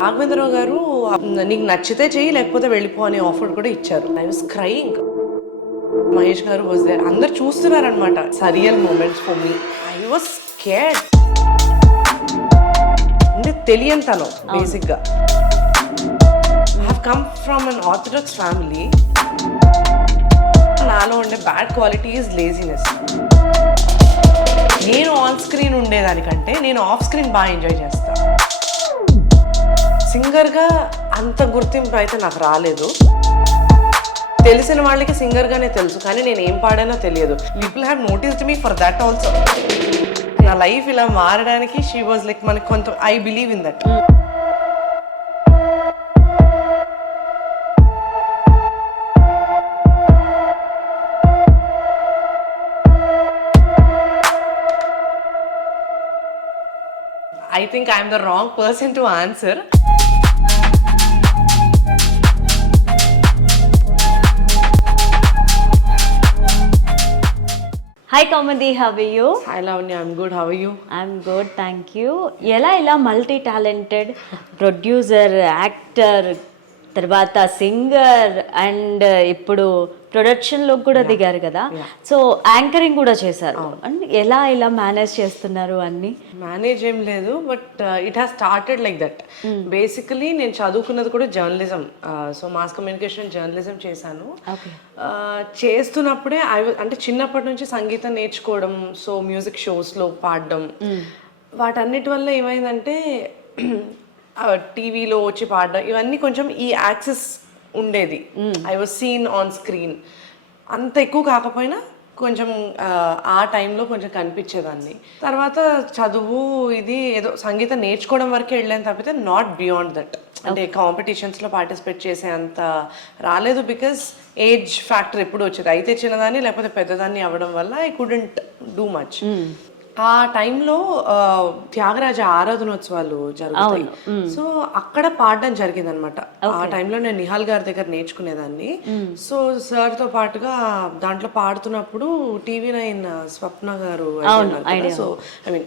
రాఘవేంద్రరావు గారు నీకు నచ్చితే చెయ్యి లేకపోతే వెళ్ళిపో అనే ఆఫర్ కూడా ఇచ్చారు. I was crying. మహేష్ గారు వాజ్ దేర్. అందరు చూస్తున్నారనమాట. Surreal moments for me. I was scared. అంటే తెలియని తను బేసిక్గా. I have come from an orthodox family. నాలో ఉండే బ్యాడ్ క్వాలిటీ ఈజ్ లేజినెస్. నేను ఆన్ స్క్రీన్ ఉండేదానికంటే నేను ఆఫ్ స్క్రీన్ బాగా ఎంజాయ్ చేస్తాను. సింగర్గా అంత గుర్తింపు అయితే నాకు రాలేదు. తెలిసిన వాళ్ళకి సింగర్గానే తెలుసు, కానీ నేను ఏం పాడానో తెలియదు. People have noticed me for that also. నా లైఫ్ ఇలా మారడానికి షీ వాజ్ లైక్ మనకి కొంత I believe in that. I think I'm the wrong person to answer. Hi Kaumadi, how are you? Hi Lavanya, I'm good. How are you? I'm good, thank you. ఇలా multi talented producer, actor, తర్వాత singer and ఇప్పుడు ప్రొడక్షన్లో కూడా దిగారు కదా. So anchoring కూడా చేశారు. And ఎలా మేనేజ్ చేస్తున్నారు అన్ని? మేనేజ్ ఏం లేదు, but it has started like that. Basically నేను చదువుకున్నది కూడా journalism. So mass communication journalism చేశాను. చేస్తున్నప్పుడే అంటే చిన్నప్పటి నుంచి సంగీతం నేర్చుకోవడం, సో మ్యూజిక్ షోస్లో పాడడం, వాటన్నిటి వల్ల ఏమైందంటే టీవీలో వచ్చి పాడడం, ఇవన్నీ కొంచెం ఈ యాక్సెస్ ఉండేది. I was scene on screen. అంత ఎక్కువ కాకపోయినా కొంచెం ఆ టైంలో కొంచెం కనిపించేదాన్ని. తర్వాత చదువు ఇది ఏదో సంగీతం నేర్చుకోవడం వరకే వెళ్ళాను తప్పితే నాట్ బియాండ్ దట్. అంటే కాంపిటీషన్స్లో పార్టిసిపేట్ చేసే అంత రాలేదు. బికాస్ ఏజ్ ఫ్యాక్టర్ ఎప్పుడు వచ్చేది. అయితే చిన్నదాన్ని లేకపోతే పెద్దదాన్ని అవ్వడం వల్ల ఐ కుడెంట్ డూ మచ్. ఆ టైంలో త్యాగరాజ ఆరాధనోత్సవాలు జరుగుతాయి. సో అక్కడ పాడడం జరిగింది అనమాట. ఆ టైంలో నేను నిహాల్ గారి దగ్గర నేర్చుకునేదాన్ని. సో సార్తో పాటుగా దాంట్లో పాడుతున్నప్పుడు TV9 Swapna garu, so I mean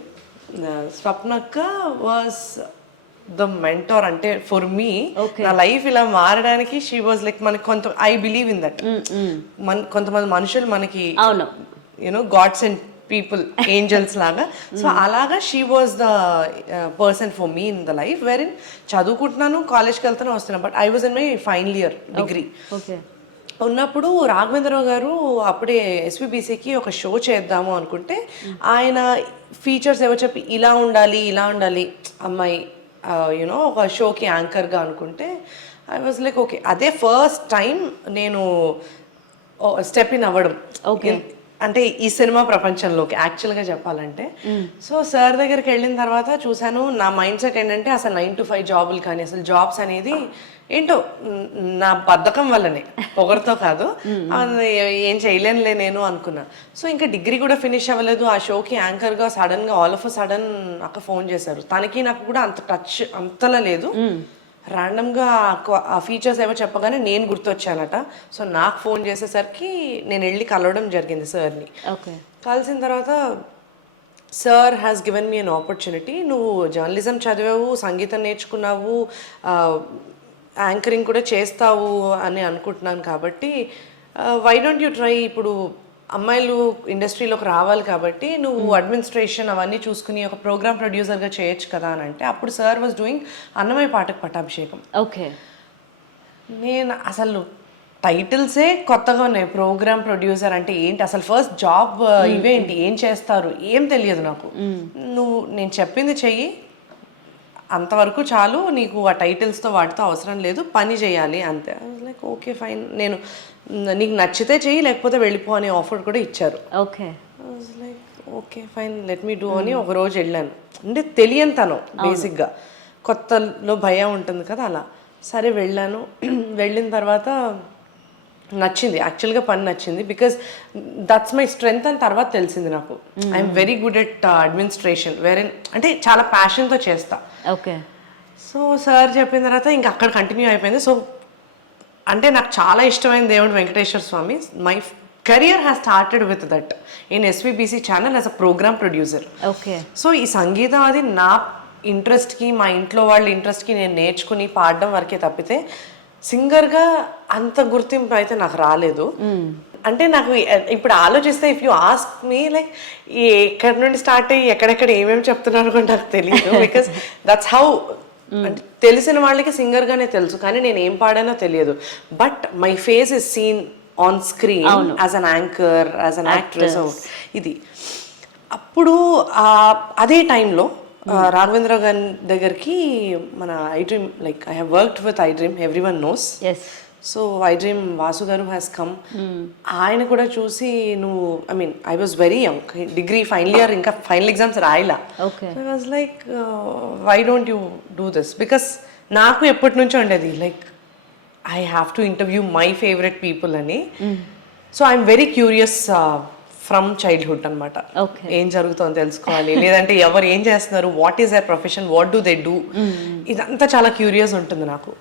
స్వప్నక్క వాజ్ ద మెంటర్. అంటే ఫర్ మీ నా లైఫ్ ఇలా మారడానికి షీ వాజ్ లైక్ మనకి కొంత ఐ బిలీవ్ ఇన్ దట్. కొంతమంది మనుషులు మనకి you know gods and people, angels లాగా. సో అలాగా she was the person for me in the life. Where in చదువుకుంటున్నాను, కాలేజ్కి వెళ్తాను, వస్తున్నాను. But I was in my final year degree ఉన్నప్పుడు రాఘవేంద్రరావు గారు అప్పుడే SPBCకి ఒక షో చేద్దాము అనుకుంటే, ఆయన ఫీచర్స్ ఏవో చెప్పి ఇలా ఉండాలి అమ్మాయి యూనో ఒక షోకి యాంకర్గా అనుకుంటే, ఐ వాజ్ లైక్ ఓకే. అదే ఫస్ట్ టైం నేను స్టెప్ ఇన్ అవ్వడం అంటే ఈ సినిమా ప్రపంచంలోకి యాక్చువల్గా చెప్పాలంటే. సో సార్ దగ్గరికి వెళ్ళిన తర్వాత చూశాను, నా మైండ్ సెట్ ఏంటంటే అసలు 9 to 5 జాబులు కానీ అసలు జాబ్స్ అనేది ఏంటో నా బద్ధకం వల్లనే, పొగరుతో కాదు, ఏం చేయలేనులే నేను అనుకున్నా. సో ఇంకా డిగ్రీ కూడా ఫినిష్ అవ్వలేదు. ఆ షోకి యాంకర్గా సడన్గా ఆల్ ఆఫ్ అ సడన్ అక్క ఫోన్ చేశారు. తనకి నాకు కూడా అంత టచ్ అంతలా లేదు. ర్యాండమ్గా ఆ ఫీచర్స్ ఏవో చెప్పగానే నేను గుర్తొచ్చానట. సో నాకు ఫోన్ చేసేసరికి నేను వెళ్ళి కలవడం జరిగింది సార్ని. కలిసిన తర్వాత sir has given me an opportunity. నువ్వు జర్నలిజం చదివావు, సంగీతం నేర్చుకున్నావు, యాంకరింగ్ కూడా చేస్తావు అని అనుకుంటున్నాను. కాబట్టి వై డోంట్ యూ ట్రై, ఇప్పుడు అమ్మాయిలు ఇండస్ట్రీలోకి రావాలి కాబట్టి నువ్వు అడ్మినిస్ట్రేషన్ అవన్నీ చూసుకుని ఒక ప్రోగ్రామ్ ప్రొడ్యూసర్గా చేయొచ్చు కదా అని అంటే, అప్పుడు సార్ వాజ్ డూయింగ్ అన్నమయ్య పాటకు పట్టాభిషేకం. ఓకే. నేను అసలు టైటిల్సే కొత్తగా ఉన్నాయి. ప్రోగ్రామ్ ప్రొడ్యూసర్ అంటే ఏంటి, అసలు ఫస్ట్ జాబ్ ఇవేంటి, ఏం చేస్తారు, ఏం తెలియదు నాకు. నేను చెప్పింది చెయ్యి, అంతవరకు చాలు, నీకు ఆ టైటిల్స్తో వాటితో అవసరం లేదు, పని చేయాలి అంతే. లైక్ ఓకే ఫైన్, నేను నీకు నచ్చితే చెయ్యి లేకపోతే వెళ్ళిపో అనే ఆఫర్ కూడా ఇచ్చారు. Okay. Like okay fine let me do అని ఒక రోజు వెళ్ళాను. అంటే తెలియని తను బేసిక్గా, కొత్తలో భయం ఉంటుంది కదా అలా. సరే వెళ్ళాను. వెళ్ళిన తర్వాత నచ్చింది, యాక్చువల్గా పని నచ్చింది. బికాస్ దట్స్ మై స్ట్రెంగ్త్ అని తర్వాత తెలిసింది నాకు. I'm very good at administration, వేరే అంటే చాలా ప్యాషన్తో చేస్తా. ఓకే. సో సార్ చెప్పిన తర్వాత ఇంకా అక్కడ కంటిన్యూ అయిపోయింది. సో అంటే నాకు చాలా ఇష్టమైన దేవుడు Venkateswara Swamy. My career has started with that in SPBC channel as a program producer. Okay. So ఈ సంగీతం అది నా ఇంట్రెస్ట్కి మా ఇంట్లో వాళ్ళ ఇంట్రెస్ట్కి నేను నేర్చుకుని పాడడం వరకే తప్పితే సింగర్గా అంత గుర్తింపు అయితే నాకు రాలేదు. అంటే నాకు ఇప్పుడు ఆలోచిస్తే if you ask me like ఎక్కడి నుండి స్టార్ట్ అయ్యి ఎక్కడెక్కడ ఏమేమి చెప్తున్నారు కూడా నాకు తెలియదు. బికాస్ దట్స్ హౌ, అంటే తెలిసిన వాళ్ళకి సింగర్గానే తెలుసు కానీ నేను ఏం పాడానో తెలియదు. But my face is seen on screen as an anchor, as an actress. ఇది అప్పుడు అదే టైంలో రాఘవేంద్ర గారి దగ్గరికి మన I dream, like I have worked with I dream, everyone knows. So I dream Vasu garu has come. ఆయన కూడా చూసి నువ్వు, I mean I was very young, degree final year, ఇంకా ఫైనల్ ఎగ్జామ్స్ రాయలా. I was like why don't you do this? Because నాకు ఎప్పటి నుంచో ఉండేది like I have to interview my favourite people అని. So I'm very curious from childhood అనమాట. ఏం జరుగుతుందో తెలుసుకోవాలి, లేదంటే ఎవరు ఏం చేస్తున్నారు, what is their profession, what do they do, ఇదంతా చాలా క్యూరియస్ ఉంటుంది నాకు.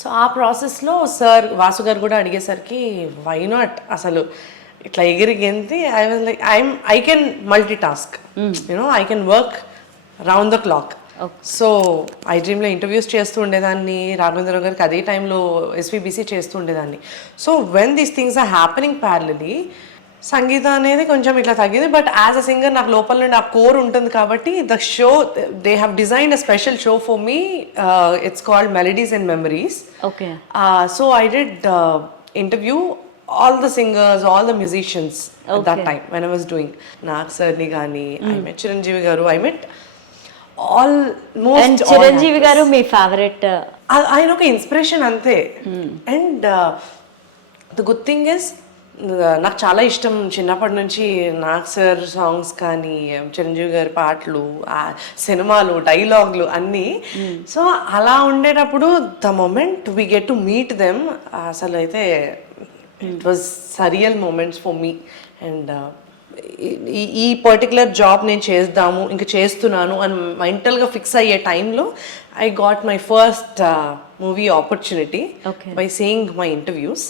సో ఆ ప్రాసెస్లో సార్ వాసు గారు కూడా అడిగేసరికి వై నాట్, అసలు ఇట్లా ఎగిరిగింది. I was like I can multitask, you know I can work round the clock. So ఐ డ్రీమ్లో ఇంటర్వ్యూస్ చేస్తూ ఉండేదాన్ని, రాఘవేంద్ర గారికి అదే టైంలో ఎస్విబిసి చేస్తూ ఉండేదాన్ని. So when these things are happening parallelly, సంగీతం అనేది కొంచెం ఇట్లా తగ్గింది. బట్ యాజ్ అ సింగర్ నాకు లోపల నుండి ఆ కోర్ ఉంటుంది కాబట్టి the show, they have designed a special show for me. It's called melodies and memories. So I did interview all the singers, all the musicians at that time when I was doing Nag Sirni Gani, I met Chiranjeevi Garu, I met almost. And Chiranjeevi Garu me favourite? ఆయన ఒక inspiration అంతే. And the good thing is, నాకు చాలా ఇష్టం చిన్నప్పటి నుంచి Nag sir songs కానీ, చిరంజీవి గారి పాటలు, సినిమాలు, డైలాగులు అన్నీ. సో అలా ఉండేటప్పుడు the moment we get to meet them, అసలు అయితే it was surreal moments for me. And ఈ పర్టికులర్ జాబ్ నేను చేద్దాము, ఇంకా చేస్తున్నాను అని మెంటల్గా ఫిక్స్ అయ్యే టైంలో I got my first movie opportunity by seeing my interviews.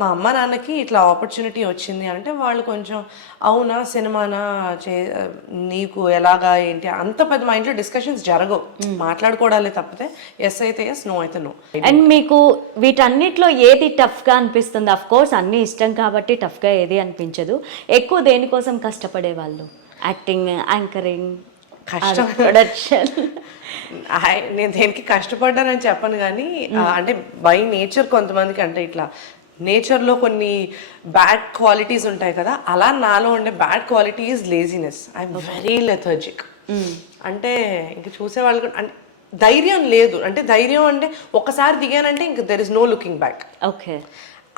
మా అమ్మ నాన్నకి ఇట్లా ఆపర్చునిటీ వచ్చింది అంటే వాళ్ళు కొంచెం అవునా సినిమానా నీకు ఎలాగా ఏంటి అంత పెద్ద మా ఇంట్లో డిస్కషన్స్ జరగవు, మాట్లాడుకోవడాలే తప్పితే ఎస్ అయితే ఎస్, నో అయితే నో. అండ్ మీకు వీటన్నిటిలో ఏది టఫ్గా అనిపిస్తుంది? అఫ్ కోర్స్ అన్ని ఇష్టం కాబట్టి టఫ్గా ఏది అనిపించదు. ఎక్కువ దేనికోసం కష్టపడే వాళ్ళు? యాక్టింగ్, యాంకరింగ్, కష్టం, ప్రొడక్షన్? నేను దేనికి కష్టపడ్డానని చెప్పను కానీ, అంటే బై నేచర్ కొంతమందికి అంటే ఇట్లా నేచర్లో కొన్ని బ్యాడ్ క్వాలిటీస్ ఉంటాయి కదా, అలా నాలో ఉండే bad quality is laziness. I'm very lethargic. అంటే ఇంక చూసేవాళ్ళు అంటే ధైర్యం లేదు. అంటే ధైర్యం అంటే ఒకసారి దిగానంటే ఇంక there is no looking back. Okay,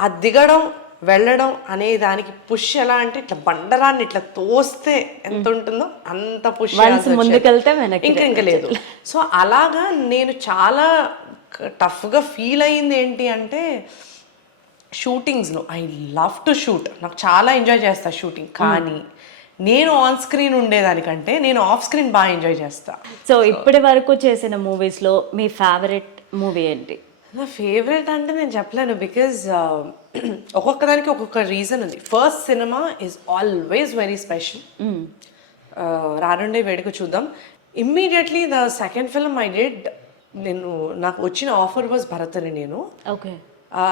ఆ దిగడం వెళ్ళడం అనే దానికి పుష్ ఎలా అంటే ఇట్లా బండరాన్ని ఇట్లా తోస్తే ఎంత ఉంటుందో అంత పుష్ ముందుకెళ్తే ఇంకా లేదు. సో అలాగా నేను చాలా టఫ్గా ఫీల్ అయ్యింది ఏంటి అంటే షూటింగ్స్లో. ఐ లవ్ టు షూట్, నాకు చాలా ఎంజాయ్ చేస్తా షూటింగ్. కానీ నేను ఆన్ స్క్రీన్ ఉండేదానికంటే నేను ఆఫ్ స్క్రీన్ బాగా ఎంజాయ్ చేస్తా. సో ఇప్పటి వరకు చేసిన మూవీస్లో మీ ఫేవరెట్ మూవీ ఏంటి? నా ఫేవరెట్ అంటే నేను చెప్పలేను, బికాజ్ ఒక్కొక్కదానికి ఒక్కొక్క రీజన్ ఉంది. First cinema is always very special. రానుండే వేడుక చూద్దాం. Immediately the second film I did, నాకు వచ్చిన ఆఫర్ వాజ్ భరత్ అని. నేను ఓకే,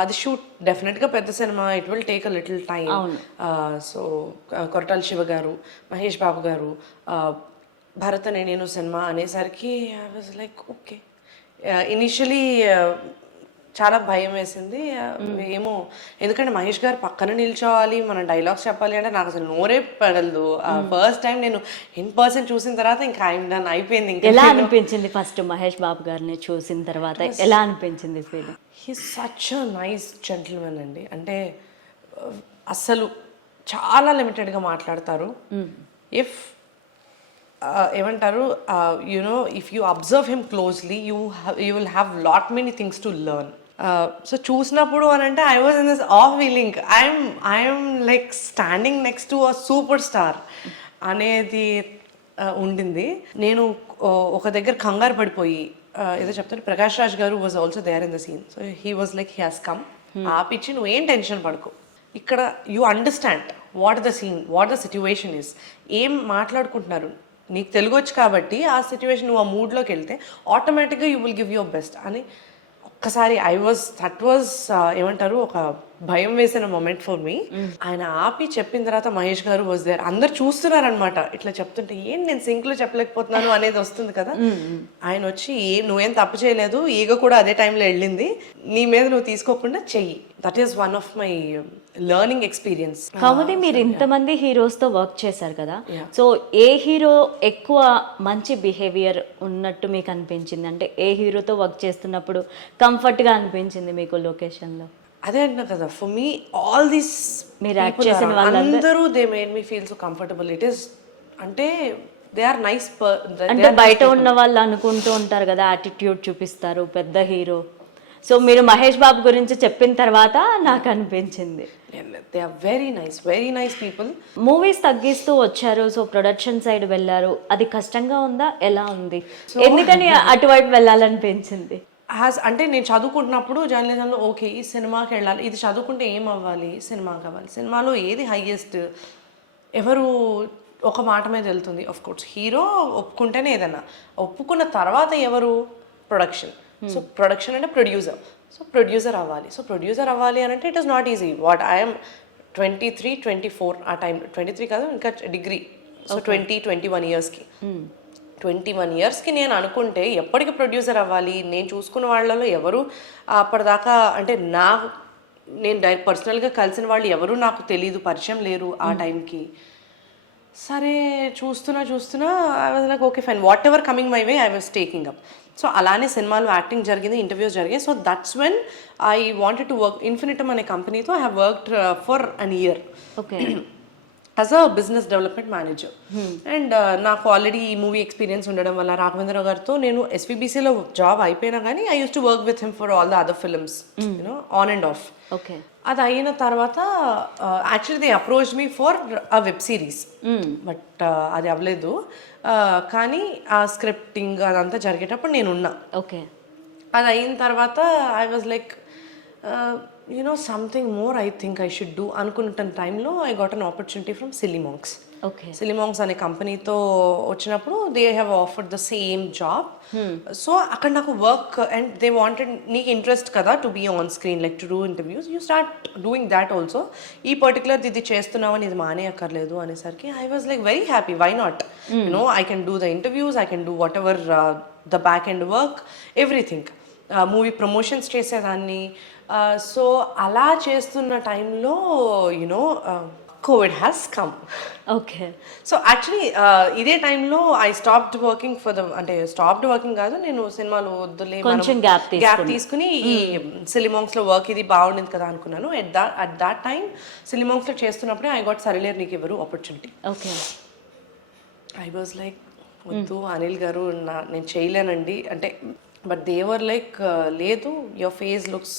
అది షూట్ డెఫినెట్గా పెద్ద cinema, it will take a little time. So Koratala Shiva గారు, మహేష్ బాబు గారు, భరత్ అనే నేను సినిమా అనేసరికి I was like okay. Initially చాలా భయం వేసింది ఏమో, ఎందుకంటే మహేష్ గారు పక్కన నిల్చోవాలి, మనం డైలాగ్స్ చెప్పాలి అంటే నాకు అసలు నోరే పగలదు. ఫస్ట్ టైం నేను ఇన్ పర్సన్ చూసిన తర్వాత ఇంకా ఆయన డన్ అయిపోయింది. ఇంకా ఎలా అనిపించింది ఫస్ట్ మహేష్ బాబు గారిని చూసిన తర్వాత? ఎలా అనిపించింది feeling? He's such a nice gentlemen అండి. అంటే అసలు చాలా లిమిటెడ్గా మాట్లాడతారు. ఇఫ్ ఏమంటారు, you know if you observe him closely you will have lot many things to learn. So చూసినప్పుడు అని అంటే I was in this of feeling, I'm like standing next to a super star అనేది ఉండింది. నేను ఒక దగ్గర కంగారు పడిపోయి ఏదో చెప్తాను, Prakash Raj garu was also there in the scene. So he was like he has come, ఆపిచ్చి నువ్వు ఏం టెన్షన్ పడుకో, ఇక్కడ you understand what the scene, what the situation is, ఏం మాట్లాడుకుంటున్నారు, నీకు తెలుగు వచ్చు కాబట్టి ఆ సిచ్యువేషన్ నువ్వు ఆ మూడ్లోకి వెళ్తే ఆటోమేటిక్గా you will give your best అని ఒక్కసారి దట్ వాజ్ ఏమంటారు ఒక భయం వేసిన మొమెంట్ ఫర్ మీ. ఆయన ఆపి చెప్పిన తర్వాత మహేష్ గారు వాజ్ దేర్. అందరు చూస్తున్నారనమాట ఇట్లా చెప్తుంటే ఏం నేను సింక్లో చెప్పలేకపోతున్నాను అనేది వస్తుంది కదా. ఆయన వచ్చి నువ్వేం తప్పు చేయలేదు, ఈగ కూడా అదే టైంలో వెళ్ళింది, నీ మీద నువ్వు తీసుకోకుండా చెయ్యి. That is one of my learning experience. కాకపోతే మీరు ఇంతమంది హీరోస్తో వర్క్ చేశారు కదా, సో ఏ హీరో ఎక్కువ మంచి బిహేవియర్ ఉన్నట్టు మీకు అనిపించింది? అంటే ఏ హీరోతో వర్క్ చేస్తున్నప్పుడు కంఫర్ట్గా అనిపించింది మీకు లొకేషన్లో? అదే అంటున్నా కదా, ఫర్ మీ ఆల్ దీస్ మీరు యాక్ట్ చేసిన అందరూ they made me feel so comfortable. It is అంటే దే ఆర్ నైస్. అంటే బయట ఉన్న వాళ్ళు అనుకుంటూ ఉంటారు కదా యాటిట్యూడ్ చూపిస్తారు పెద్ద హీరో. సో మీరు మహేష్ బాబు గురించి చెప్పిన తర్వాత నాకు అనిపించింది they are very nice people. Movies తగ్గిస్తూ వచ్చారు, సో ప్రొడక్షన్ సైడ్ వెళ్ళారు. అది కష్టంగా ఉందా, ఎలా ఉంది? ఎందుకని అటువైపు వెళ్ళాలనిపించింది? అంటే నేను చదువుకుంటున్నప్పుడు జర్నలిజంలో ఓకే ఈ సినిమాకి వెళ్ళాలి, ఇది చదువుకుంటే ఏం అవ్వాలి, సినిమా కావాలి, సినిమాలో ఏది హైయెస్ట్, ఎవరు ఒక మాట మీద వెళ్తుంది. ఆఫ్ కోర్స్ హీరో ఒప్పుకుంటేనే ఏదన్నా, ఒప్పుకున్న తర్వాత ఎవరు ప్రొడక్షన్. సో ప్రొడక్షన్ అంటే ప్రొడ్యూసర్. సో ప్రొడ్యూసర్ అవ్వాలి అని అంటే it is not easy. What I'm 23, 24 ఆ టైం, 23 కాదు ఇంకా డిగ్రీ. సో 21 ఇయర్స్కి 21 ఇయర్స్కి నేను అనుకుంటే ఎప్పటికి ప్రొడ్యూసర్ అవ్వాలి, నేను చూసుకున్న వాళ్ళలో ఎవరు అప్పటిదాకా అంటే నేను పర్సనల్గా కలిసిన వాళ్ళు ఎవరు నాకు తెలీదు, పరిచయం లేరు ఆ టైంకి. సరే చూస్తున్నా I was like okay fine, what ever coming my way I was taking up. So అలానే సినిమాలో యాక్టింగ్ జరిగింది, ఇంటర్వ్యూస్ జరిగాయి. So that's when I wanted to work. Infinitum అనే కంపెనీతో I have worked for an year as a business development manager. And నాకు already ఈ movie experience ఉండడం వల్ల రాఘవేంద్ర గారితో నేను ఎస్వీబీసీలో జాబ్ అయిపోయినా కానీ I use to work with him for all the other films, you know on and of. Okay. అది అయిన తర్వాత actually they approach me for a web series, but అది అవ్వలేదు. కానీ ఆ స్క్రిప్టింగ్ అదంతా జరిగేటప్పుడు నేను ఉన్నా. ఓకే. అది అయిన తర్వాత I was like you know something more I think I should do అనుకుంటున్న టైంలో I got an opportunity from Silly Monks. Okay. Silly Monks అనే కంపెనీతో వచ్చినప్పుడు they have offered the same job. So అక్కడ నాకు వర్క్ అండ్ దే వాంటెడ్, నీకు interest కదా to be on screen, like to do interviews, you start doing that also. ఈ particular ఇది చేస్తున్నామని ఇది మానేయక్కర్లేదు అనేసరికి I was like very happy, why not, you know I can do the interviews, I can do whatever the back end work, everything. Movie promotions చేసేదాన్ని. So అలా చేస్తున్న టైంలో you know Covid has come. Okay. So actually ఇదే టైంలో I stopped working అంటే stopped working కాదు, నేను సినిమాలు వద్దులే కొంచెం గ్యాప్ తీసుకుని ఈ సిలిమాంగ్స్లో వర్క్ ఇది బాగుండేది కదా అనుకున్నాను. అట్ దాట్ టైం సిలిమాంగ్స్లో చేస్తున్నప్పుడే I got Sarileru Neeku Evaru opportunity. Okay. I was like వద్దు అనిల్ గారు నేను చేయలేనండి అంటే, బట్ దేవర్ లైక్ లేదు your face looks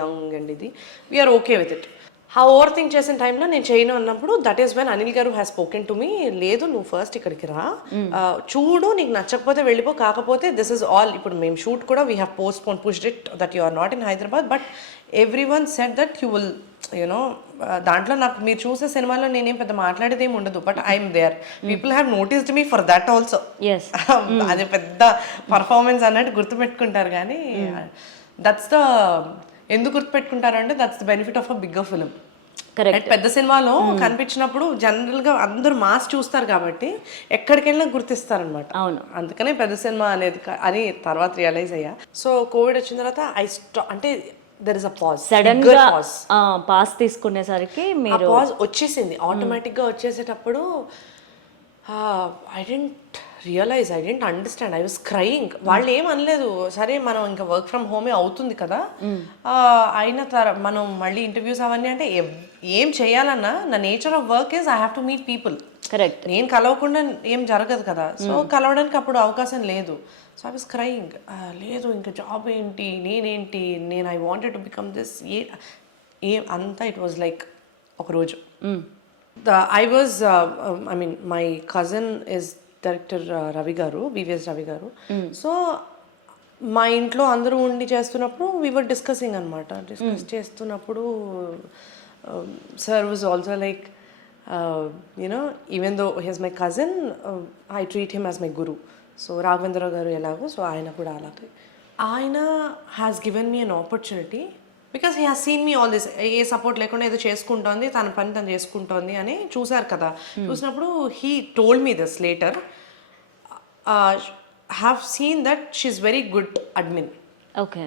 young and ఇది వీఆర్ ఓకే విత్ ఇట్. ఆ ఓవర్ థింక్ చేసిన టైంలో నేను చేయను అన్నప్పుడు దట్ ఈస్ వెన్ అనిల్ గారు హ్యాస్ స్పోకెన్ టు మీ, లేదు నువ్వు ఫస్ట్ ఇక్కడికి రా, చూడు, నీకు నచ్చకపోతే వెళ్ళిపో, కాకపోతే దిస్ ఇస్ ఆల్. ఇప్పుడు మేము షూట్ కూడా we have pushed it that you are not in Hyderabad, but every one said that you will you know. దాంట్లో నాకు మీరు చూసే సినిమాలో నేనేం పెద్ద మాట్లాడేది ఏమి ఉండదు, but I'm there, people have noticed me for that also. అది పెద్ద పర్ఫార్మెన్స్ అన్నట్టు గుర్తుపెట్టుకుంటారు. కానీ దట్స్ ద ఎందుకు గుర్తుపెట్టుకుంటారు అంటే that's the benefit of a bigger film. Correct. పెద్ద సినిమాలో కనిపించినప్పుడు జనరల్గా అందరూ మాస్ చూస్తారు కాబట్టి ఎక్కడికి వెళ్ళినా గుర్తిస్తారనమాట. అవును. అందుకనే పెద్ద సినిమా అనేది అని తర్వాత రియలైజ్ అయ్యా. సో కోవిడ్ వచ్చిన తర్వాత అంటే there is a pause, sudden గా పాస్ తీసుకునేసరికి మీరు పాజ్ వచ్చేసింది ఆటోమేటిక్గా. వచ్చేసేటప్పుడు I didn't realise, I didn't understand, I was crying. వాళ్ళు ఏం అనలేదు, సరే మనం ఇంకా వర్క్ ఫ్రమ్ హోమే అవుతుంది కదా, అయిన మనం మళ్ళీ ఇంటర్వ్యూస్ అవన్నీ అంటే ఏం చేయాలన్నా నా nature of work is I have to meet people. Correct. నేను కలవకుండా ఏం జరగదు కదా, సో కలవడానికి అప్పుడు అవకాశం లేదు. సో ఐ వాజ్ క్రయింగ్, లేదు ఇంకా జాబ్ ఏంటి, నేనేంటి, I wanted to become this అంతా. ఇట్ వాజ్ లైక్ ఒకరోజు I was, I mean, my cousin is director Ravi గారు, వివిఎస్ రవి గారు. సో మా ఇంట్లో అందరూ ఉండి చేస్తున్నప్పుడు వీవర్ డిస్కసింగ్ అనమాట. డిస్కస్ చేస్తున్నప్పుడు sir was also like you know even though he's my cousin I treat him as my Guru. So Raghavendra Rao గారు ఎలాగో సో ఆయన కూడా అలాగే. ఆయన has given me an opportunity because he has seen me all this. A support లేకుండా ఏదో చేసుకుంటోంది, తన పని తను చేసుకుంటోంది అని చూసారు కదా. చూసినప్పుడు he told me this later, have seen that she is very good admin. Okay.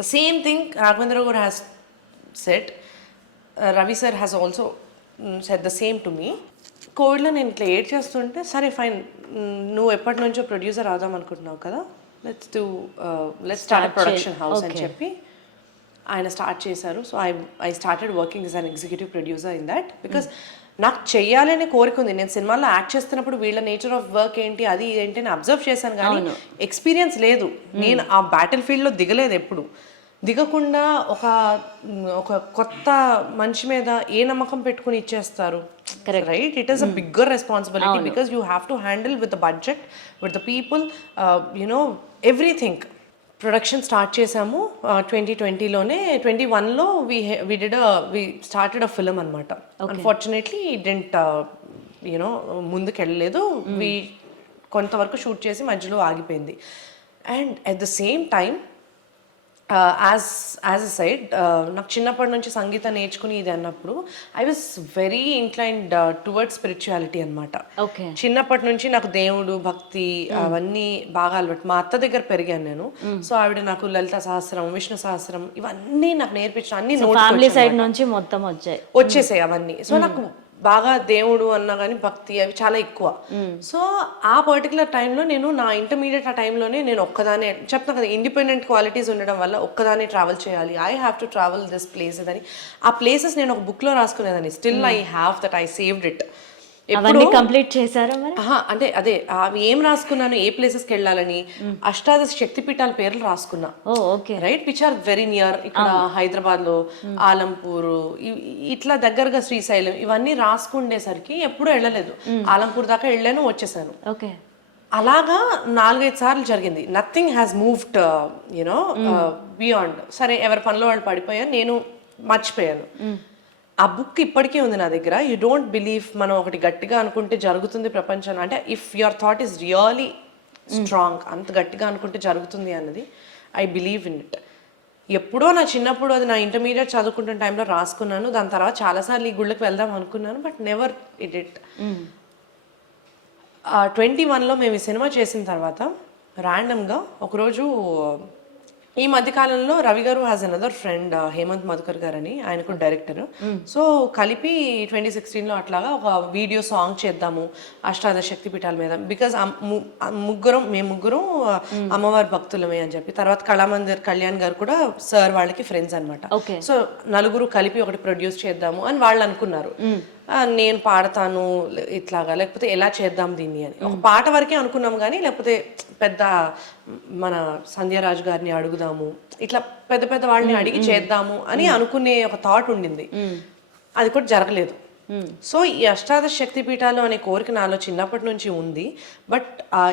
The same thing Raghavendra garu has set, Ravi sir has also set the same to me. కోవిడ్లో నేను ఇట్లా ఏడ్ చేస్తుంటే సరే ఫైన్, నువ్వు ఎప్పటి నుంచో ప్రొడ్యూసర్ అవుదాం అనుకుంటున్నావు కదా, లెట్స్ స్టార్ట్ ప్రొడక్షన్ హౌస్ అని చెప్పి ఆయన స్టార్ట్ చేశారు. So I started working as an executive producer in that because నాకు చెయ్యాలనే కోరిక ఉంది. నేను సినిమాలో యాక్ట్ చేస్తున్నప్పుడు వీళ్ళ నేచర్ ఆఫ్ వర్క్ ఏంటి అది ఏంటి అని అబ్జర్వ్ చేశాను, కానీ ఎక్స్పీరియన్స్ లేదు. నేను ఆ బ్యాటిల్ ఫీల్డ్లో దిగలేదు ఎప్పుడు. దిగకుండా ఒక కొత్త మనిషి మీద ఏ నమ్మకం పెట్టుకుని ఇచ్చేస్తారు, right? It is a bigger responsibility because you have to handle with the budget, with the people, you know everything. Production start చేసాము 2020లోనే. 21లో వి స్టార్టెడ్ అ ఫిల్మ్ అనమాట. అన్ఫార్చునేట్లీ డెంట్ యూనో ముందుకు వెళ్ళలేదు. కొంతవరకు షూట్ చేసి మధ్యలో ఆగిపోయింది. And at the same time as a side నాకు చిన్నప్పటి నుంచి సంగీతం నేర్చుకుని ఇది అన్నప్పుడు I was very inclined towards spirituality అనమాట. చిన్నప్పటి నుంచి నాకు దేవుడు భక్తి అవన్నీ బాగా అలవాటు. మా అత్త దగ్గర పెరిగాను నేను. సో ఆవిడ నాకు లలిత సహస్రం, విష్ణు సహస్రం ఇవన్నీ నాకు నేర్పించిన అన్ని ఫ్యామిలీ సైడ్ నుంచి మొత్తం వచ్చేసాయి అవన్నీ. సో నాకు బాగా దేవుడు అన్నా కానీ భక్తి అవి చాలా ఎక్కువ. సో ఆ పర్టికులర్ టైంలో నేను నా ఇంటర్మీడియట్ ఆ టైంలోనే నేను ఒక్కదానే చెప్తాను కదా, ఇండిపెండెంట్ క్వాలిటీస్ ఉండడం వల్ల ఒక్కదానే ట్రావెల్ చేయాలి, I have to travel this places అని. ఆ ప్లేసెస్ నేను ఒక బుక్లో రాసుకునేదాన్ని. Still I have that, I saved it. Complete చేశారా? అంటే అదే అవి ఏం రాసుకున్నాను, ఏ ప్లేసెస్కి వెళ్ళాలని అష్టాదశ శక్తిపీఠాల పేర్లు రాసుకున్నా, right, which are very near. ఇక్కడ హైదరాబాద్ లో ఆలంపూర్, ఇట్లా దగ్గరగా శ్రీశైలం, ఇవన్నీ రాసుకుండేసరికి ఎప్పుడూ వెళ్ళలేదు. ఆలంపూర్ దాకా వెళ్ళాను, వచ్చేసాను. అలాగా 4-5 సార్లు జరిగింది. Nothing has moved you know beyond. సరే ఎవరి పనిలో వాళ్ళు పడిపోయాను, నేను మర్చిపోయాను. ఆ బుక్ ఇప్పటికీ ఉంది నా దగ్గర. యూ డోంట్ బిలీవ్, మనం ఒకటి గట్టిగా అనుకుంటే జరుగుతుంది ప్రపంచంలో. అంటే if your thought is really strong, అంత గట్టిగా అనుకుంటే జరుగుతుంది అన్నది ఐ బిలీవ్ ఇన్ ఇట్. ఎప్పుడో నా చిన్నప్పుడు, అది నా ఇంటర్మీడియట్ చదువుకుంటున్న టైంలో రాసుకున్నాను. దాని తర్వాత చాలాసార్లు ఈ గుళ్ళకి వెళ్దాం అనుకున్నాను, బట్ నెవర్ ఇట్ ఇట్. 21లో మేము ఈ సినిమా చేసిన తర్వాత ర్యాండమ్గా ఒకరోజు, ఈ మధ్యకాలంలో రవి గారు has another friend Hemanth Madhukar గారు అని, ఆయన కూడా డైరెక్టర్. సో కలిపి 2016లో అట్లాగా ఒక వీడియో సాంగ్ చేద్దాము అష్టాదశ శక్తిపీఠాల మీద. బికాజ్ మేము ముగ్గురం అమ్మవారి భక్తులమే అని చెప్పి. తర్వాత కళామందిర్ కళ్యాణ్ గారు కూడా సార్ వాళ్ళకి ఫ్రెండ్స్ అనమాట. సో నలుగురు కలిపి ఒకటి ప్రొడ్యూస్ చేద్దాము అని వాళ్ళు అనుకున్నారు. నేను పాడతాను ఇట్లాగా, లేకపోతే ఎలా చేద్దాం దీన్ని అని ఒక పాట వరకే అనుకున్నాం, కానీ లేకపోతే పెద్ద మన సంధ్యారాజు గారిని అడుగుదాము, ఇట్లా పెద్ద పెద్ద వాళ్ళని అడిగి చేద్దాము అని అనుకునే ఒక థాట్ ఉండింది. అది కూడా జరగలేదు. సో ఈ అష్టాదశ శక్తి పీఠాలు అనే కోరిక నాలో చిన్నప్పటి నుంచి ఉంది. బట్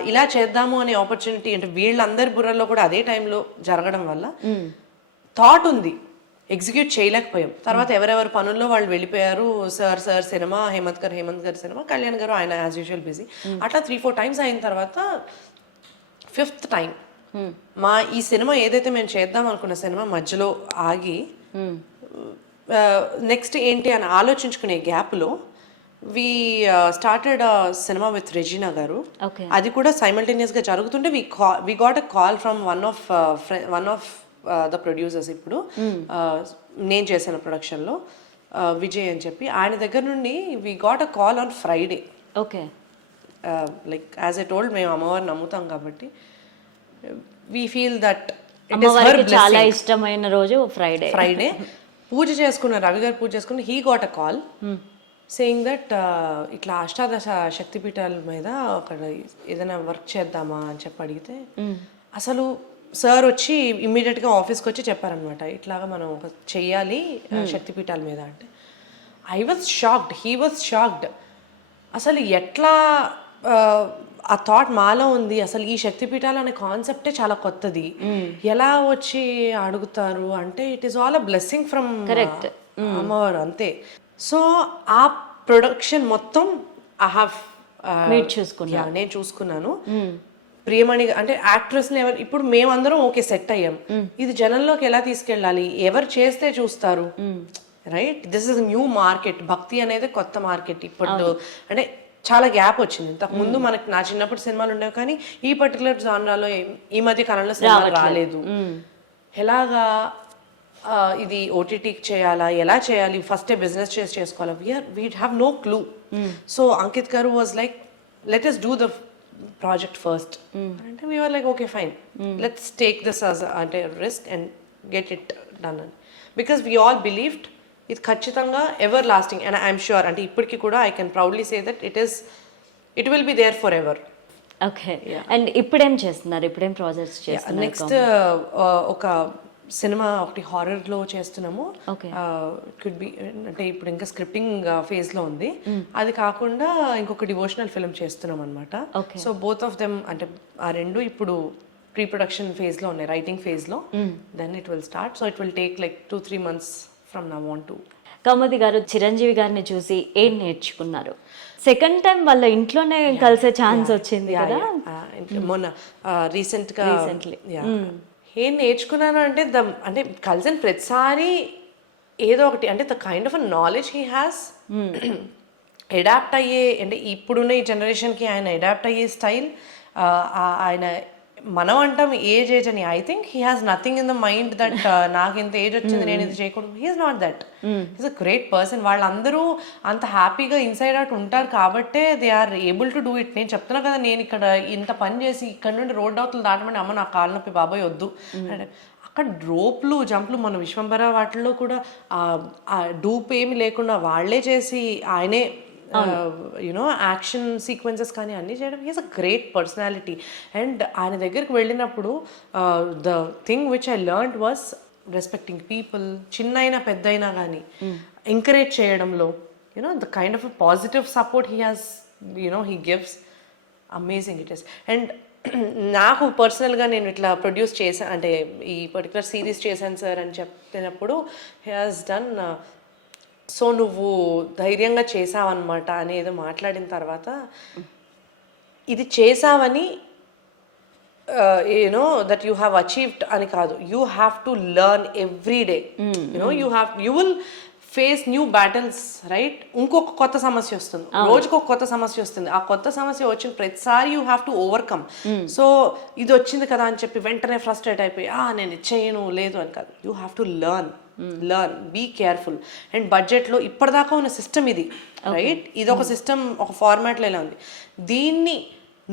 ఇలా చేద్దాము అనే ఆపర్చునిటీ అంటే వీళ్ళందరి బుర్రలో కూడా అదే టైంలో జరగడం వల్ల థాట్ ఉంది, ఎగ్జిక్యూట్ చేయలేకపోయాం. తర్వాత ఎవరెవరు పనుల్లో వాళ్ళు వెళ్ళిపోయారు. సార్ సినిమా, హేమంత్ గారు సినిమా, కళ్యాణ్ గారు ఆయన యాజ్ యూజువల్ బిజీ. అట్లా 3-4 టైమ్స్ అయిన తర్వాత 5th టైం మా ఈ సినిమా ఏదైతే మేము చేద్దాం అనుకున్న సినిమా మధ్యలో ఆగి నెక్స్ట్ ఏంటి అని ఆలోచించుకునే గ్యాప్లో we started cinema with Regina గారు. అది కూడా సైమల్టేనియస్గా జరుగుతుంటే we got a call from one of the producers. ఇప్పుడు నేను చేసిన ప్రొడక్షన్లో విజయ్ అని చెప్పి, ఆయన దగ్గర నుండి we got a call on Friday. Like as a told, మేము అమ్మవారిని నమ్ముతాం కాబట్టి వి ఫీల్ దట్ చాలా ఇష్టమైన రోజు ఫ్రైడే. పూజ చేసుకున్న రవి గారు పూజ చేసుకున్న, he got a call saying that ఇట్లా అష్టాదశ శక్తిపీఠాల మీద అక్కడ ఏదైనా వర్క్ చేద్దామా అని చెప్పి అడిగితే, అసలు సార్ వచ్చి ఇమ్మీడియట్గా ఆఫీస్కి వచ్చి చెప్పారనమాట, ఇట్లాగా మనం ఒక చెయ్యాలి శక్తిపీఠాల మీద అంటే. I was shocked, he was shocked. అసలు ఎట్లా ఆ థాట్ మాలో ఉంది, అసలు ఈ శక్తిపీఠాలు అనే కాన్సెప్టే చాలా కొత్తది, ఎలా వచ్చి అడుగుతారు అంటే it is all a blessing from అమ్మవారు అంతే. సో ఆ ప్రొడక్షన్ మొత్తం ఐ హావ్ మీరు చూసుకున్నారు. నేను చూసుకున్నాను. ప్రియమణి అంటే యాక్ట్రెస్ని ఎవరు ఇప్పుడు మేమందరం ఓకే సెట్ అయ్యాం, ఇది జనంలోకి ఎలా తీసుకెళ్ళాలి, ఎవరు చేస్తే చూస్తారు, right? This is new market. భక్తి అనేది కొత్త మార్కెట్. ఇప్పుడు అంటే చాలా గ్యాప్ వచ్చింది. ఇంతకు ముందు మనకి నా చిన్నప్పుడు సినిమాలు ఉండేవి, కానీ ఈ పర్టికులర్ జానరాలో ఈ మధ్య కాలంలో సినిమాలు రాలేదు. ఎలాగా ఇది ఓటీటీకి చేయాలా, ఎలా చేయాలి, ఫస్ట్ బిజినెస్ చేసుకోవాలా, we have no clue. So Ankit garu was like, let us do the project first అంటే we were like okay fine, let's take this as అంటే risk and get it done అని, బికాస్ వీ ఆల్ బిలీవ్డ్ ఇది ఖచ్చితంగా everlasting. And I'm sure అంటే ఇప్పటికీ కూడా I can proudly say that it will be there forever. Okay. And ఇప్పుడేం చేస్తున్నారు, ఇప్పుడేం ప్రాజెక్ట్స్ చేస్తున్నారు? నెక్స్ట్ ఒక సినిమా ఒకటి హారర్లో చేస్తున్నాము. కుడ్ బి అంటే ఇప్పుడు ఇంకా స్క్రిప్టింగ్ ఫేజ్లో ఉంది. అది కాకుండా ఇంకొక డివోషనల్ ఫిల్మ్ చేస్తున్నాం అనమాట. సో బోత్ ఆఫ్ దెమ్ అంటే ఆ రెండు ఇప్పుడు ప్రీ ప్రొడక్షన్ ఫేజ్లో ఉన్నాయి, రైటింగ్ ఫేజ్లో. Then it will start. So it will take like 2-3 months from now on to. Kaumudi garu, Chiranjeevi గారిని చూసి ఏం నేర్చుకున్నారు? సెకండ్ టైం వాళ్ళ ఇంట్లోనే కలిసే ఛాన్స్ వచ్చింది కదా మొన్న రీసెంట్లీ. ఏం నేర్చుకున్నాను అంటే అంటే కలిసిన ప్రతిసారి ఏదో ఒకటి అంటే the kind of a knowledge he has, adapt అయ్యే అంటే ఇప్పుడున్న ఈ జనరేషన్కి ఆయన అడాప్ట్ అయ్యే స్టైల్. ఆయన మనం అంటాం ఏజ్ అని, I think he has nothing in the mind that నాకు ఇంత ఏజ్ వచ్చింది నేను ఇది చేయకూడదు. He's not that. He's a great person. వాళ్ళందరూ అంత హ్యాపీగా ఇన్సైడ్ అవుట్ ఉంటారు కాబట్టే they are able to do it. నేను చెప్తున్నా కదా, నేను ఇక్కడ ఇంత పని చేసి ఇక్కడ నుండి రోడ్ అవతలు దాటమంటే అమ్మ నా కాళ్ళ నొప్పి బాబాయ్ వద్దు అంటే, అక్కడ డ్రోప్లు జంప్లు మన విశ్వంబర వాటిల్లో కూడా ఆ డూప్ ఏమి లేకుండా వాళ్ళే చేసి ఆయనే యునో యాక్షన్ సీక్వెన్సెస్ కానీ అన్నీ చేయడం. He's a great personality. And ఆయన దగ్గరికి వెళ్ళినప్పుడు the thing which I learned was respecting people. చిన్న అయినా పెద్ద అయినా కానీ ఎంకరేజ్ చేయడంలో you know the kind of positive support he has, you know he gives. Amazing it is. And నాకు పర్సనల్గా నేను ఇట్లా ప్రొడ్యూస్ చేశాను అంటే ఈ పర్టికులర్ సిరీస్ చేశాను సార్ అని చెప్పినప్పుడు హీ హాస్ డన్, సో నువ్వు ధైర్యంగా చేసావన్నమాట అని ఏదో మాట్లాడిన తర్వాత, ఇది చేసావని you know that you have achieved అని కాదు, you have to learn every day. You know you will face new battles, right? ఇంకొక కొత్త సమస్య వస్తుంది, రోజుకు ఒక కొత్త సమస్య వస్తుంది. ఆ కొత్త సమస్య వచ్చిన ప్రతిసారి you have to overcome. So ఇది వచ్చింది కదా అని చెప్పి వెంటనే ఫ్రస్ట్రేట్ అయిపోయి నేను ఇది చేయను లేదు అని కాదు. You have to learn, be careful. And బడ్జెట్లో ఇప్పటిదాకా ఉన్న సిస్టమ్ ఇది, రైట్? ఇది ఒక సిస్టమ్, ఒక ఫార్మాట్లో ఇలా ఉంది. దీన్ని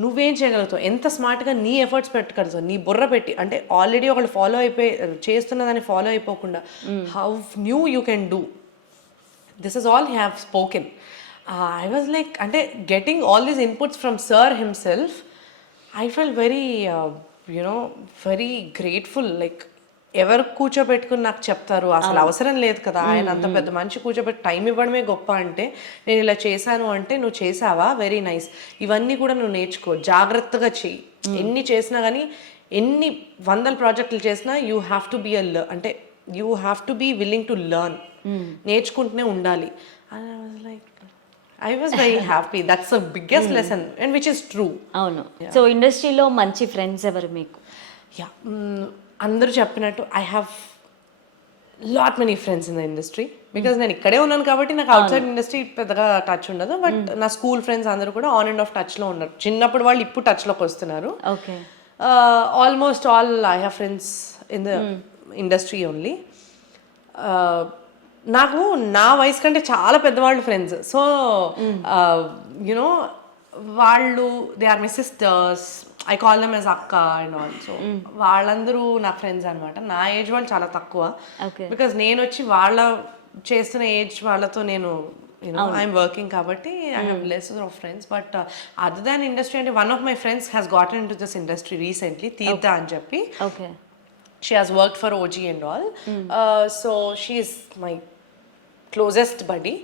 నువ్వేం చేయగలుగుతావు, ఎంత స్మార్ట్గా నీ ఎఫర్ట్స్ పెట్టగలుగుతావు, నీ బుర్ర పెట్టి. అంటే ఆల్రెడీ ఒకళ్ళు ఫాలో అయిపోయి చేస్తున్నదాన్ని ఫాలో అయిపోకుండా how new you can do. This is all he have spoken. I was like, ante getting all these inputs from sir himself, I felt very very grateful. Like ఎవరు కూర్చోబెట్టుకుని నాకు చెప్తారు, అసలు అవసరం లేదు కదా, ఆయన అంత పెద్ద మనిషి కూర్చోబెట్టి టైం ఇవ్వడమే గొప్ప. అంటే నేను ఇలా చేశాను అంటే నువ్వు చేసావా, వెరీ నైస్, ఇవన్నీ కూడా నువ్వు నేర్చుకో, జాగ్రత్తగా చెయ్యి. ఎన్ని చేసినా కానీ, ఎన్ని 100 ప్రాజెక్టులు చేసినా యూ హ్యావ్ టు బీ అంటే you have to be willing to learn. నేర్చుకుంటూనే ఉండాలి. I was very happy. That's the biggest lesson, and which is true. అవును. సో ఇండస్ట్రీలో మంచి ఫ్రెండ్స్ ఎవరు మీకు? యా, అందరూ చెప్పినట్టు I have lot many friends in the industry. Because నేను ఇక్కడే ఉన్నాను కాబట్టి నాకు అవుట్ సైడ్ ఇండస్ట్రీ పెద్దగా టచ్ ఉండదు. బట్ నా స్కూల్ ఫ్రెండ్స్ అందరూ కూడా ఆన్ అండ్ ఆఫ్ టచ్లో ఉన్నారు. చిన్నప్పుడు వాళ్ళు ఇప్పుడు టచ్లోకి వస్తున్నారు. Okay. Almost all I have friends in the industry only. నాకు నా వయసు కంటే చాలా పెద్దవాళ్ళు ఫ్రెండ్స్. సో యునో వాళ్ళు they are my sisters, I call them as akka and all. So వాళ్ళందరూ నా ఫ్రెండ్స్ అనమాట. నా ఏజ్ వాళ్ళు చాలా తక్కువ, బికాజ్ నేను వచ్చి వాళ్ళ చేస్తున్న ఏజ్ వాళ్ళతో నేను ఐఎమ్ వర్కింగ్ కాబట్టి I have less of friends. But other than industry అంటే one of my friends has gotten into this industry recently, Theertha అని చెప్పి. Okay. She has worked for OG and all. So she is my closest buddy.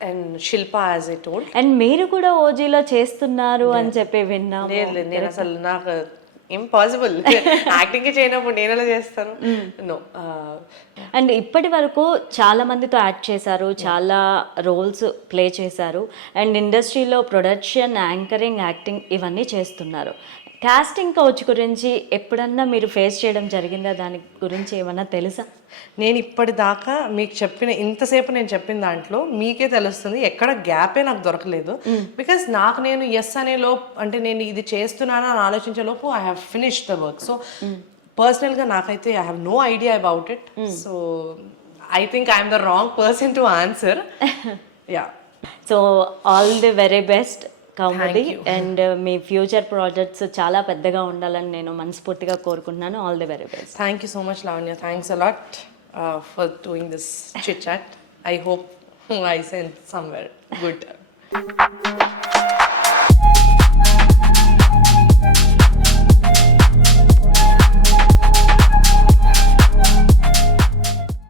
And Shilpa, as I told. And మీరు కూడా ఓజీలో చేస్తున్నారు అని చెప్పి విన్నాము. లేదు, నేను అసలు నాకు ఇంపాసిబుల్. యాక్టింగ్ చేయనప్పుడు నేను ఎలా చేస్తాను? నో. అండ్ ఇప్పటి వరకు చాలా మందితో యాక్ట్ చేశారు, చాలా రోల్స్ ప్లే చేశారు, అండ్ ఇండస్ట్రీలో ప్రొడక్షన్, యాంకరింగ్, యాక్టింగ్ ఇవన్నీ చేస్తున్నారు. కాస్టింగ్ కౌచ్ గురించి ఎప్పుడన్నా మీరు ఫేస్ చేయడం జరిగిందా? దాని గురించి ఏమన్నా తెలుసా? నేను ఇప్పటిదాకా మీకు ఇంతసేపు నేను చెప్పిన దాంట్లో మీకే తెలుస్తుంది, ఎక్కడ గ్యాపే నాకు దొరకలేదు. బికాస్ నాకు నేను ఎస్ అనే అంటే నేను ఇది చేస్తున్నాను అని ఆలోచించే లోపు I have finished the work. So పర్సనల్గా నాకైతే I have no idea about it. So I think I'm the wrong person to answer. Yeah. So all the very best Kaumudi, and మీ ఫ్యూచర్ ప్రాజెక్ట్స్ చాలా పెద్దగా ఉండాలని నేను మనస్ఫూర్తిగా కోరుకుంటున్నాను. All the very best. Thank you so much, Lavanya. Thanks a lot for doing this chit chat. I hope I sent somewhere good.